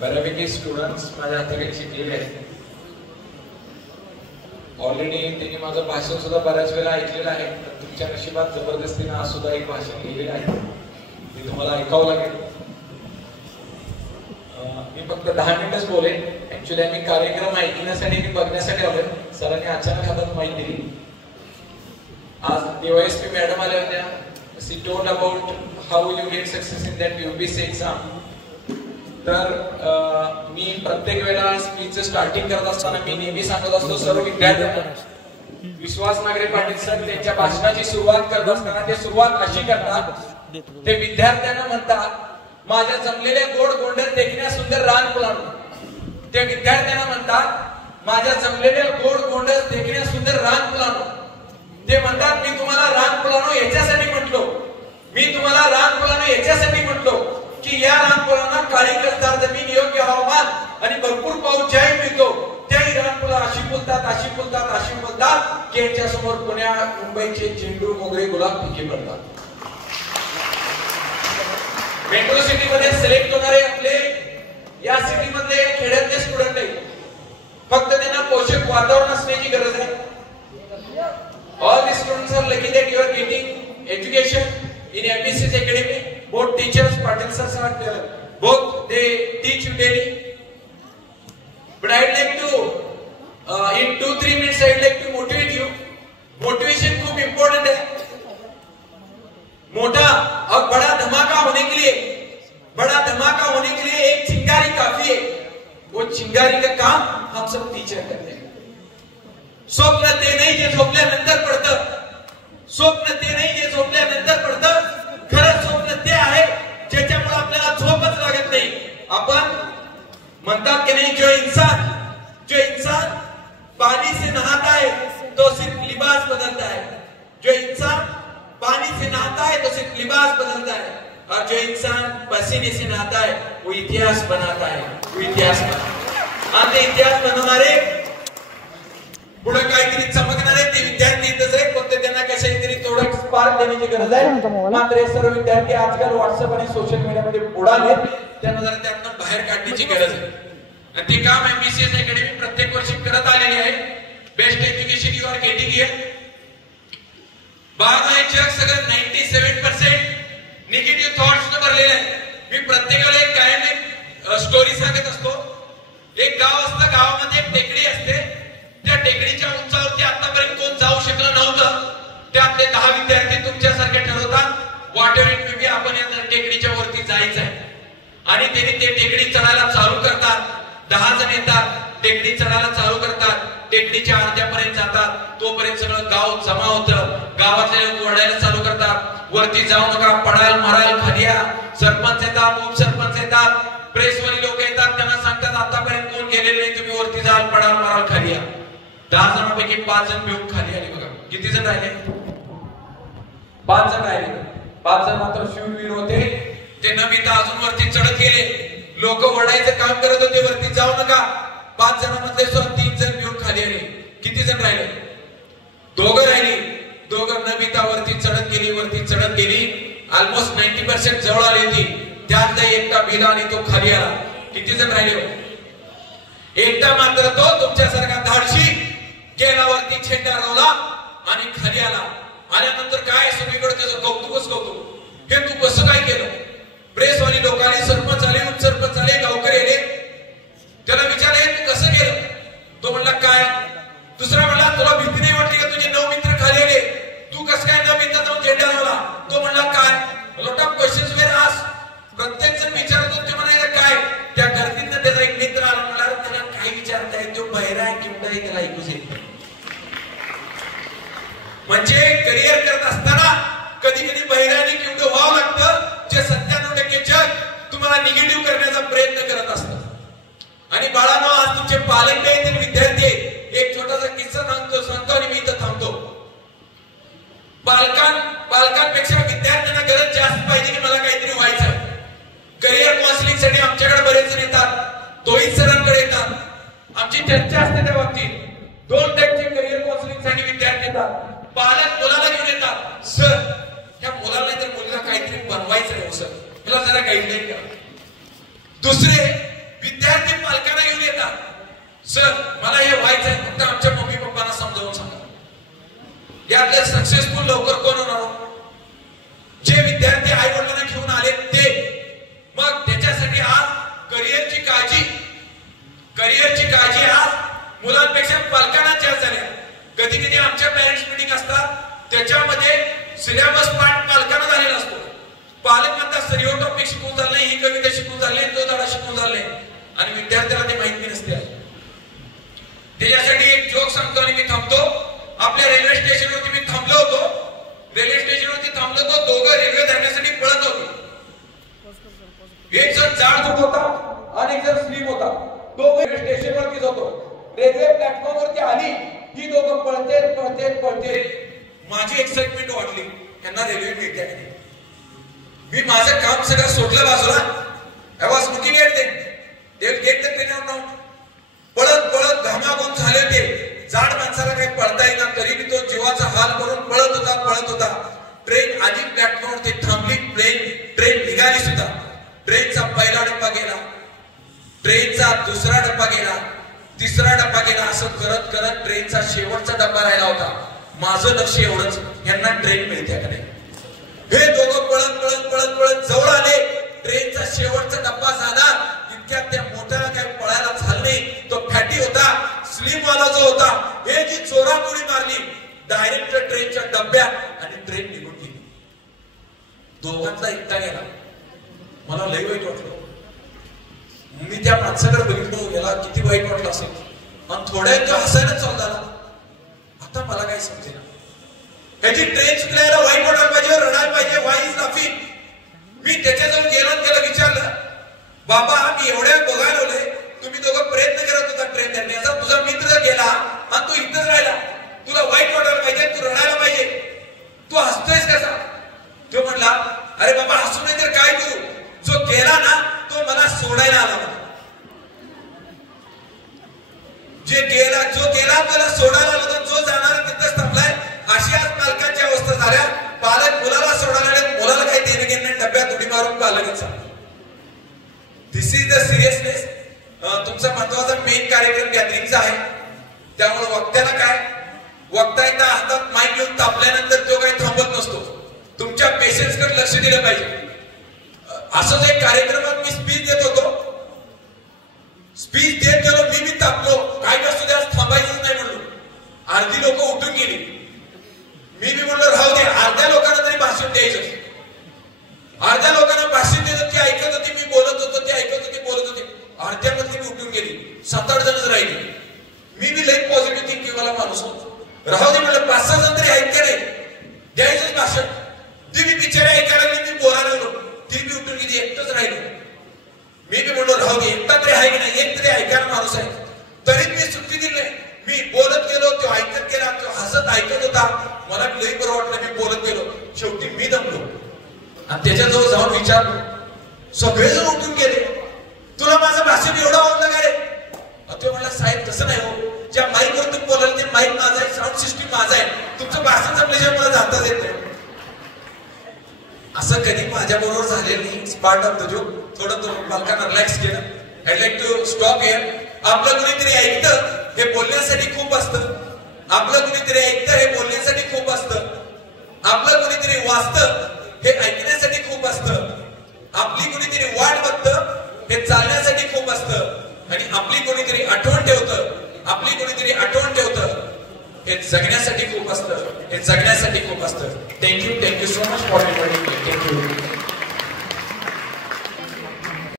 बऱ्यापैकी स्टुडंट्स माझ्या हाताखाली शिकलेले आहेत. ऑलरेडी त्यांनी माझं भाषण सुद्धा बऱ्याच वेळा ऐकलेलं आहे. तुमच्या नशिबात जबरदस्तीने आज सुद्धा एक भाषण लिहिलेलं आहे, ते तुम्हाला ऐकावं लागेल. मी फक्त 10 मिनिटच बोलेन. ऍक्च्युली आम्ही कार्यक्रम ऐकण्यासाठी आणि बघण्यासाठी आलोय. सरांनी अचानक हातात माहिती दिली. आज DYSP मॅडम आल्या होत्या. She told about how you get success in that UPSC exam. तर मी प्रत्येक वेळेला स्पीच स्टार्टिंग करत असताना मी नेहमी सांगत असतो सर्व विद्यार्थ्यांना, विश्वास नागरे पाटील सर त्यांच्या भाषणाची सुरुवात करत असताना ते सुरुवात अशी करतात, ते विद्यार्थ्यांना म्हणतात, माझ्या जमलेल्या गोड गोंडर देखण्या सुंदर रान फुलांनो. ते विद्यार्थ्यांना म्हणतात, माझ्या जमलेल्या गोड गोंडर देखण्या सुंदर रान फुलांनो. ते म्हणतात, मी तुम्हाला रान फुलांनो याच्यासाठी म्हटलो, मी तुम्हाला रान फुलांनो याच्यासाठी म्हटलो की या रानफुलांना काळी कसदार जमीन, योग्य हवामान आणि भरपूर पाऊस ज्याही मिळतो त्याही रानफुलं अशी फुलतात, अशी फुलतात, अशी फुलतात की यांच्या समोर पुण्या मुंबईचे झेंडू, मोगरे, गुलाब पिके पडतात. मेट्रो सिटी मध्ये सिलेक्ट होणारे आपले या सिटी मधले खेड्यातले स्टुडंट आहेत. फक्त त्यांना पोषक वातावरण असण्याची गरज आहे. All the students are lucky that you are getting education in MBC's academy. Both teachers, Patil sir are both they teach you daily. But I'd like to in 2-3 minutes I'd like to motivate you. Motivation खूब important है. मोटा और बड़ा धमाका होने के लिए, बड़ा धमाका होने के लिए एक चिंगारी काफी है. वो चिंगारी का काम हम सब टीचर करते हैं. स्वप्न ते नाही जे झोपल्यानंतर पडतं, स्वप्न ते नाही जे झोपल्यानंतर पडतं. खरं स्वप्न ते आहे ज्याच्यामुळे आपल्याला झोपच लागत नाही. आपण म्हणतात की नाही, जो इंसान पानी से नहाता है तो सिर्फ लिबास बदलता है. जो इंसान पानी से नहाता है तो सिर्फ लिबास बदलता है. और जो इंसान पसीने से नहाता है वो इतिहास बनाता है. वो इतिहास आता इतिहास बनवणारे पुढे काहीतरी चमकणारे ते विद्यार्थी इथंच आहेत. फक्त त्यांना कशाही तरी थोडं स्पार्क देण्याची गरज आहे. मात्र हे सर्व विद्यार्थी आजकाल व्हॉट्सअप आणि सोशल मीडियामध्ये बुडाले, त्यांना जरा त्यातून बाहेर काढण्याची गरज आहे. आणि ते काम MBC's अकॅडमी प्रत्येक वर्षी करत आलेली आहे. Best education you are getting here. बाहेर जग सगळं 97% निगेटिव्ह थॉट्स ने भरलेलं आहे. मी प्रत्येक वेळेला एक कायम स्टोरी सांगत असतो. एक गाव असतं, गावामध्ये एक टेकडी असते. त्या टेकडीच्या उंचावरती आतापर्यंत कोण जाऊ शकलं नव्हतं. त्यातले 10 विद्यार्थी तुमच्यासारखे ठरवतात, व्हॉटएव्हर इट मे बी, आपण या टेकडीच्या वरती जायचं आहे. आणि त्यांनी ते टेकडी चढायला चालू करतात. 10 जण येतात, टेकडी चढायला चालू करतात. टेकडीच्या अर्ध्यापर्यंत जातात, तोपर्यंत सगळं गाव जमा होतं. गावातले लोक ओरडायला चालू करतात, वरती जाऊ नका, पडाल मराल, खाली या. सरपंच येतात, उपसरपंच येतात, प्रेसवाली लोक येतात, त्यांना सांगतात आतापर्यंत कोण गेलेले नाही, तुम्ही वरती जाल, पडाल मराल, खाली या. 10 जणांपैकी 5 जण मिळून खाली आले. बघा किती जण राहिले? 5 जण राहिले. 5 जण मात्र शूरवीर होते. ते न भीता अजून वरती चढत गेले. लोक ओरडायचं काम करत होते, वरती जाऊ नका. 5 जणांमधले 3 जण मिळून खाली आले. किती जण राहिले? 2 राहिली. 2 न भीता वरती चढत गेली, वरती चढत गेली. ऑलमोस्ट 90% जवळ आली होती. त्यात एकटा भिला आणि तो खाली आला. किती जण राहिले? एकटा मात्र तो तुमच्यासारखा धाडशी गेला, वरती छेंडा रोवला आणि खाली आला. आल्यानंतर काय सगळीकडे त्याचं कौतुकच कौतुक. हे तू कसं काय केलं? प्रेसवाली लोक आली, सरपंच आले, उपसरपंच आले, गावकरी आले. त्याला विचारले तू कसं केलं? तो म्हणला काय? दुसरा म्हणला तुला भीती नाही वाटली का? तुझे 9 मित्र खाली आले, तू कसं काय न भीता जाऊन झेंडा रोवला? तो म्हणला काय? Lot of questions were asked. प्रत्येक जण विचारत होते, म्हणाले काय? त्या गर्दीतनं त्याचा एक मित्र आला, म्हणला त्याला काय विचारताय? तो बहिरा आहे, किंवा त्याला ऐकूच येत नाही. म्हणजे करिअर करत असताना कधी कधी बहिराने किंवा व्हावं लागतं, जे 97% जग तुम्हाला निगेटिव्ह करण्याचा प्रयत्न करत असतं. आणि बाळांनो, आज तुमचे पालक आहेत, विद्यार्थी आहेत. एक छोटासा किस्सा सांगतो आणि मी इथं थांबतो. पालकांपेक्षा विद्यार्थ्यांना गरज जास्त पाहिजे की मला काहीतरी व्हायचं. करिअर काउन्सिलिंग साठी आमच्याकडे बरेच जण येतात, तोही सरांकडे येतात. आमची चर्चा असते त्या बाबतीत. 2 टाईपचे करिअर काउन्सिलिंग साठी विद्यार्थी येतात. पालक मुलाला घेऊन येतात, सर ह्या मुलाला तर मुलीला काहीतरी बनवायचं आहे, सर मला जरा गाईडलाईन करा. दुसरे सर मला हे व्हायचंय, फक्त आमच्या मम्मी पप्पांना समजावून सांगा. यातले सक्सेसफुल लवकर कोण होणार? जे विद्यार्थी आई वडिलांना घेऊन आले ते. मग त्याच्यासाठी आज करिअरची काळजी आज मुलांपेक्षा पालकांना जास्त झाल्या. कधी कधी आमच्या पेरेंट्स मीटिंग असतात, त्याच्यामध्ये सिलेबस पाठ पालकांना झालेला असतो. पालक म्हणतात सर ह्यो टॉपिक शिकवून झालं नाही, ही कविता शिकवून झाली, तो धडा शिकवून झाले, आणि विद्यार्थ्याला ते माहिती नसते. त्याच्यासाठी एक जोक सांगतो आणि मी थांबतो. आपल्या रेल्वे स्टेशनवरती मी थांबलो होतो. रेल्वे स्टेशनवरती थांबलो तो दोघं रेल्वे धरण्यासाठी पळत होते. एक जण जाड होत होता आणि एक जण स्लिम होता. दोघं रेल्वे स्टेशनवरतीच होतो. रेल्वे प्लॅटफॉर्मवरती आली की दोघं पळते. माझी एक्साइटमेंट वाटली, यांना रेल्वे मिळते. मी माझं काम सगळं सोडलं बाजूला. I was looking at them. They will get the train or not. पळत घामाघूम झाले ते. जाड माणसाला काही पळता येईना, तरी बी तो जीवाचा हाल करून पळत होता. ट्रेन आधी प्लॅटफॉर्मवरती थांबली. ट्रेन निघाली सुद्धा. ट्रेनचा पहिला डब्बा गेला, ट्रेनचा दुसरा डब्बा गेला, तिसरा डब्बा गेला. असं करत ट्रेनचा शेवटचा डब्बा राहिला होता. माझं लक्ष एवढंच, यांना ट्रेन मिळते का नाही. हे दोघं पळत जवळ आले. ट्रेनचा शेवटचा डब्बा झाला. इतक्यात त्या मोठ्याला काही पळायला झालं नाही. तो फॅटी होता, स्लिम वाला जो होता, हे जी जोरात उडी मारली डायरेक्ट ट्रेनच्या डब्यात आणि ट्रेन निघून गेली. दोघांचा एकटा गेला. मला लई वाईट वाटलं. मी त्या माणसाकडे बघितलो, याला किती वाईट वाटलं असेल. आणि थोड्या तो हसायला चालू झाला. आता मला काही समजेना. ह्याची ट्रेन चुकल्याला वाईट वाटायला पाहिजे, रडायला पाहिजे. Y is laughing. मी त्याच्याजवळ गेलो आणि त्याला विचारलं, बाबा मी एवढ्या बघायला तुम्ही दोघं प्रयत्न करत होता ट्रेन धरण्याचा, तुझा मित्र गेला आणि तू इथंच राहिला. तुला वाईट वाटायला पाहिजे, तू रडायला पाहिजे, तू हसतोयस कसा? तो म्हणला, अरे बाबा हसू नाही तर काय करू, जो गेला ना तो मला सोडायला आला. जो गेला त्याला सोडायला आला, जो जाणार तिथंच थांबलाय. अशी आज पालकांची अवस्था झाल्या. पालक मुलाला सोडायला आले, मुलाला काही देणं घेणं, डब्यात उडी मारून पालकच. दिस इज द सिरियसनेस. तुमचा महत्वाचा मेन कार्यक्रम गॅदरिंगचा आहे. त्यामुळे वक्त्याला काय, वक्ता एकदा हातात माईक घेऊन तापल्यानंतर तो काही थांबत नसतो. तुमच्या पेशन्सकडे लक्ष दिलं पाहिजे. असंच एक कार्यक्रमात मी स्पीच देत होतो. स्पीच देत गेलो, मी तापलो. काय नसतो त्यास थांबायचंच नाही म्हणलो. अर्धी लोक उठून गेली. मी म्हणलो राहू दे, अर्ध्या लोकांना तरी भाषण द्यायचं. अर्ध्या लोकांना भाषण द्यायचं, ती ऐकत होती, मी बोलत होतो, ती ऐकत होती, बोलत होती. अर्ध्यामधली मी उठून गेली. 7-8 जणच राहिली. मी बी लई पॉझिटिव्ह थिंकिंग वाला माणूस होतो. राहू दे म्हणलं, 5-6 जण तरी ऐकते नाही, द्यायचंच भाषण. ती बी बिचारी ऐकायला लागली, मी बोलायला लागलो. ती बी उठून गेली, एकटंच राहिलो. मी बी म्हणलो राहू दे, एकटा तरी आहे की नाही, एक तरी ऐकायला माणूस आहे. तरी मी सुट्टी दिली नाही. मी बोलत गेलो, तो ऐकत गेला, तो हसत ऐकत होता. मला लई बरं वाटलं, मी बोलत गेलो. शेवटी मी दमलो आणि त्याच्याजवळ जाऊन विचारलो. सगळेजण उठून गेले, तुला माझं भाषण एवढं आवडलं का रे? तो म्हणला, साहेब तसं नाही हो, ज्या माईक वर तुम्ही बोलाल ते माईक माझा आहे, साऊंड सिस्टीम माझा आहे, तुमचं भाषण जमल्याशिवाय मला जाताच येत नाही. असं कधी माझ्या बरोबर झालेलं नाही. Part of the joke. थोडं पालकांना रिलॅक्स केलं. I like to stop here. आपलं कुणीतरी ऐकतं हे बोलण्यासाठी खूप असतं. आपलं कुणीतरी ऐकतं हे बोलण्यासाठी खूप असतं. आपलं कुणीतरी वाचतं हे ऐकण्यासाठी खूप असतं. आपली कुणीतरी वाट बघतं हे चालण्यासाठी खूप असतं. आणि आपली कोणीतरी आठवण ठेवतं हे जगण्यासाठी खूप असतं. Thank you so much for